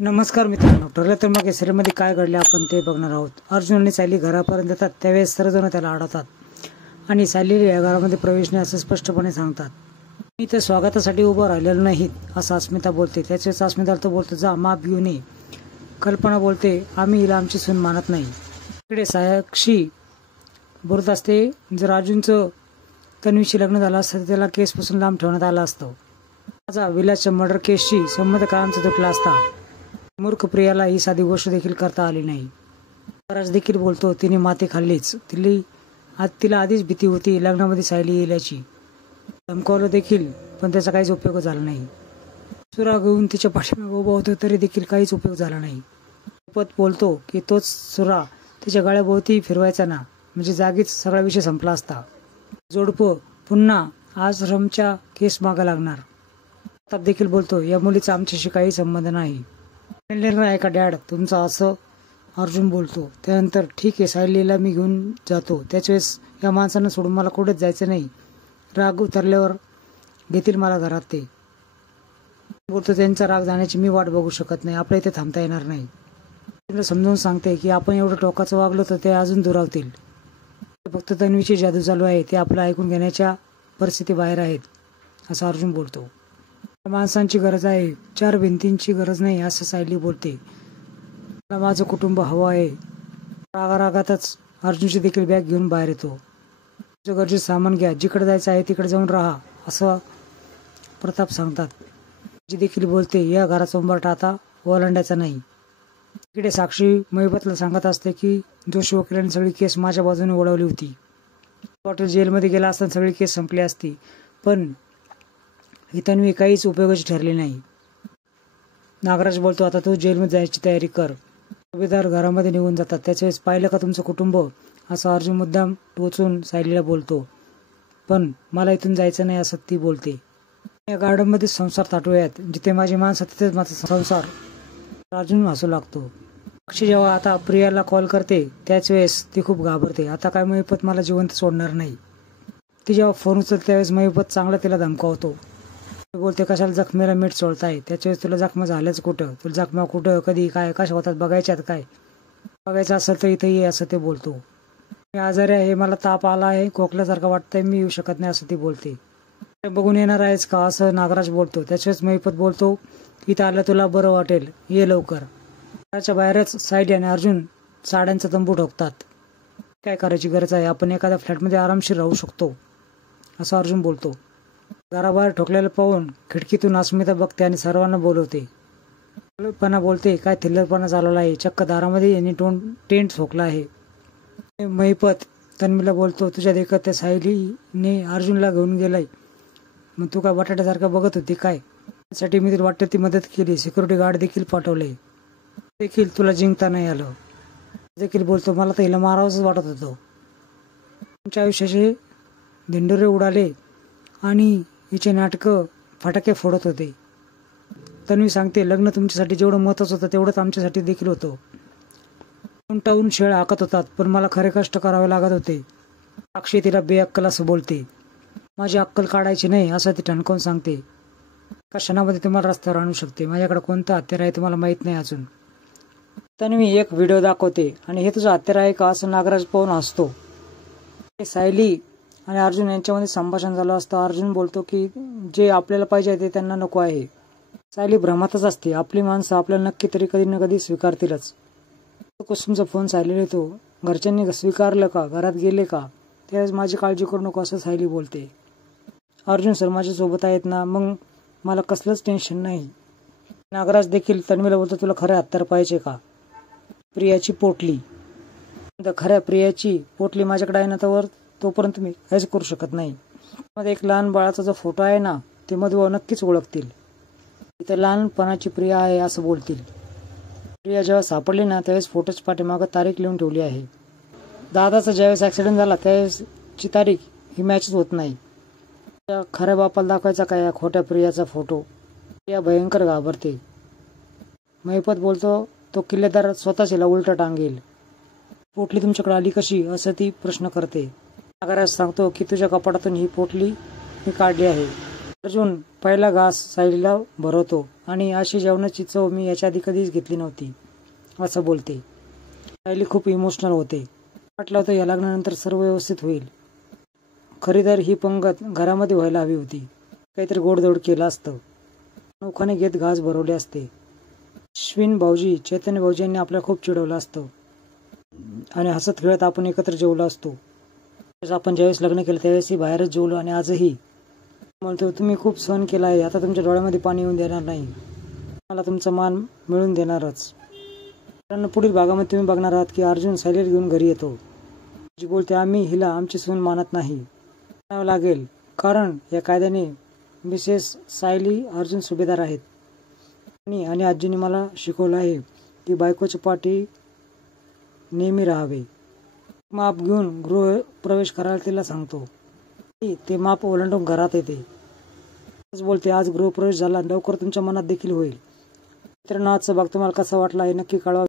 नमस्कार मित्रांनो, ठरलं तर मग सिरीजमध्ये काय घडले आपण ते बघणार आहोत. अर्जुन आणि सायली घरापर्यंत येतात त्यावेळेस सर्वजण त्याला अडवतात आणि सायली या घरामध्ये प्रवेश नाही असं स्पष्टपणे सांगतात. मी तर स्वागतासाठी उभं राहिलेलो नाहीत असं अस्मिता बोलते. त्याच्यावेळेस अस्मिताला तो बोलतो, जा माप घेऊन ये. कल्पना बोलते, आम्ही हिला आमची सून मानत नाही. इकडे साक्षी बोलत असते, जर अर्जुनचं तन्वीशी लग्न झालं असतं तर त्याला केसपासून लांब ठेवण्यात आलं असतं. माझा विलासच्या मर्डर केसशी संबंध कायमचा तुटला असता. मूर्ख प्रियाला ही साधी गोष्ट देखील करता आली नाही. राज देखील बोलतो, तिने माती खाल्लीच. तिला आधीच भीती होती लग्नामध्ये सायली येल्याची. धमकावलं देखील पण त्याचा काहीच उपयोग झाला नाही. सुरा घेऊन तिच्या पाठीमागे उभा होतो तरी देखील काहीच उपयोग झाला नाही. पत बोलतो की तोच सुरा तिच्या गळ्याभोवती फिरवायचा ना, म्हणजे जागीच सगळा विषय संपला असता. जोडपं पुन्हा आश्रमच्या केस मागा लागणार. प्रताप देखील बोलतो, या मुलीचा आमच्याशी काही संबंध नाही. निर्णय आहे का डॅड तुमचा, असं अर्जुन बोलतो. त्यानंतर ठीक आहे, सायलीला मी घेऊन जातो. त्याच वेळेस या माणसानं सोडून मला कुठेच जायचं नाही. राग उतरल्यावर घेतील मला घरात. ते बोलतो, त्यांचा राग जाण्याची मी वाट बघू शकत नाही. आपल्या इथे थांबता येणार नाही. समजावून सांगते की आपण एवढं टोकाचं वागलो तर ते अजून दुरावतील. फक्त तन्वीची जादू चालू आहे, ते आपलं ऐकून घेण्याच्या परिस्थिती बाहेर आहेत असं अर्जुन बोलतो. माणसांची गरज आहे, चार भिंतींची गरज नाही असं सायली बोलते. मला माझं कुटुंब हवं आहे. रागारागातच अर्जुनची देखील बॅग घेऊन बाहेर येतो. तुझं गरजेचं सामान घ्या, जिकडे जायचं आहे तिकडे जाऊन राहा असं प्रताप सांगतात. जी देखील बोलते, या घराचा उंबरठा आता ओलांडायचा नाही. इकडे साक्षी महिबतला सांगत असते की जोशी वकिलांनी सगळी केस माझ्या बाजूने ओढवली होती. वाटेल जेलमध्ये गेला असताना सगळी केस संपली असती, पण ही तन्वी काहीच उपयोगाची ठरली नाही. नागराज बोलतो, आता तू जेलमध्ये जायची तयारी कर. सुभेदार घरामध्ये निघून जातात. त्याच्या वेळेस पाहिलं का तुमचं कुटुंब, असं अर्जुन मुद्दाम टोचून सायलीला बोलतो. पण मला इथून जायचं नाही असं ती बोलते. या गार्डनमध्ये संसार ताटूयात, जिथे माझी माणसं तिथेच माझा संसार. अर्जुन हसू लागतो. अक्षय जेव्हा आता प्रियाला कॉल करते त्याच वेळेस ती खूप घाबरते. आता काय महिपत मला जिवंत सोडणार नाही. ती जेव्हा फोन उचलते त्यावेळेस महिपत चांगला तिला धमकावतो. बोलते, कशाला जखमेला मीठ सोडताय, त्याच्यावेळेस तुला जखमा झाल्याच कुठं, तुला जखमा कुठं कधी काय कशा होतात बघायच्यात काय, बघायचं असेल तर इथं ये असं ते बोलतो. मी आजारी आहे, मला ताप आला आहे, खोकल्यासारखं वाटतंय, मी येऊ शकत नाही असं ती बोलते. बघून येणार आहेस का असं नागराज बोलतो. त्याच्यावेळेस महिपत बोलतो, इथं आलं तुला बरं वाटेल, ये लवकर. घराच्या बाहेरच सायली आणि अर्जुन साड्यांचा तंबू ठोकतात. काय करायची गरज आहे, आपण एखाद्या फ्लॅटमध्ये आरामशीर राहू शकतो असं अर्जुन बोलतो. घराबाहेर ठोकलेलं पाहून खिडकीतून अस्मिता बघते आणि सर्वांना बोलवते. कल्पना बोलते, काय थिल्लरपणा चालवला आहे, चक्क दारामध्ये यांनी टेंट ठोकला आहे. महिपत तन्वीला बोलतो, तुझ्या देखत त्या सायलीने अर्जुनला घेऊन गेलाय, मग तू काय बटाट्यासारखं बघत होती काय, त्यासाठी मी तुला वाटतं ती मदत केली, सिक्युरिटी गार्ड देखील पाठवले, देखील तुला जिंकता नाही आलं. देखील बोलतो, मला तर हिला मारावंच वाटत होतं. तुमच्या आयुष्याचे धिंडोरे उडाले आणि हिचे नाटकं फटाके फोडत होते. तन्वी सांगते, लग्न तुमच्यासाठी जेवढं महत्त्वाचं होतं तेवढंच आमच्यासाठी देखील होतं. उंटावून शेळ हाकत होतात पण मला खरे कष्ट करावे लागत होते. साक्षी तिला बेअक्कल असं बोलते. माझी अक्कल काढायची नाही असं ती ठणकावून सांगते. एका क्षणामध्ये तुम्हाला रस्त्यावर आणू शकते, माझ्याकडे कोणतं हत्यार आहे तुम्हाला माहीत नाही अजून. तन्वी एक व्हिडिओ दाखवते आणि हे तुझं हत्यार आहे का असं नागराज पाहून हसतो. सायली आणि अर्जुन यांच्यामध्ये संभाषण झालं असतं. अर्जुन बोलतो की जे आपल्याला पाहिजे ते त्यांना नको आहे. सायली भ्रमातच असते, आपली माणसं आपल्याला नक्की तरी कधी ना कधी स्वीकारतीलच. कुसुमचा फोन सायलीला येतो. घरच्यांनी स्वीकारलं का, घरात गेले का, त्यावेळेस माझी काळजी करू नको असं सायली बोलते. अर्जुन सर माझ्या सोबत आहेत ना, मग मला कसलंच टेन्शन नाही. नागराज देखील तन्वीला बोलतो, तुला खरं हत्यार पाहिजे का, प्रियाची पोटली. खऱ्या प्रियाची पोटली माझ्याकडे आहे ना, तर तोपर्यंत मी काहीच करू शकत नाही. मध्ये एक लहान बाळाचा जो फोटो आहे ना, ते मधुभाऊ नक्कीच ओळखतील. इथे लहानपणाची प्रिया आहे असं बोलतील. प्रिया जेव्हा सापडली ना त्यावेळेस फोटोच पाठीमागं तारीख लिहून ठेवली आहे. दादाचा ज्यावेळेस ॲक्सिडेंट झाला त्यावेळेसची तारीख ही मॅचच होत नाही. त्या खऱ्या बापाला दाखवायचा काय या खोट्या प्रियाचा फोटो. प्रिया भयंकर घाबरते. महिपत बोलतो, तो किल्लेदार स्वतःच हिला उलट टांगेल. पोटली तुमच्याकडे आली कशी असं ती प्रश्न करते. नागराज सांगतो की तुझ्या कपाटातून ही पोटली मी काढली आहे. अर्जुन पहिला घास सायलीला भरवतो आणि अशी जेवणाची चव मी याच्या आधी कधीच घेतली नव्हती असं बोलते. सायली खूप इमोशनल होते. वाटलं होतं या लग्नानंतर सर्व व्यवस्थित होईल. खरी तर ही पंगत घरामध्ये व्हायला हवी होती. काहीतरी गोडधोड केलं असतं. नौखाने घेत घास भरवले असते. अश्विन भाऊजी, चैतन्य भाऊजी यांनी आपल्याला खूप चिडवलं असतं आणि हसत खेळत आपण एकत्र जेवलो असतो. आपण ज्यावेळेस लग्न केलं त्यावेळेसही बाहेरच जेवलो आणि आजही म्हणतो तुम्ही खूप सहन केला आहे. आता तुमच्या डोळ्यामध्ये पाणी येऊन देणार नाही. मला तुमचा मान मिळून देणारच. पुढील भागामध्ये तुम्ही बघणार आहात की अर्जुन सायलीला घेऊन घरी येतो. जी बोलते आम्ही हिला आमची सून मानत नाही म्हणावं लागेल कारण या कायद्याने मिसेस सायली अर्जुन सुभेदार आहेत आणि आजीने मला शिकवलं आहे की बायकोच्या पाठी नेहमी राहावे. माप घेऊन गृह प्रवेश करायला तिला सांगतो. ते माप ओलांडून घरात येते. बोलते आज गृहप्रवेश झाला लवकर तुमच्या मनात देखील होईल. मित्रांनो आजचा भाग तुम्हाला कसा वाटला हे नक्की कळवा.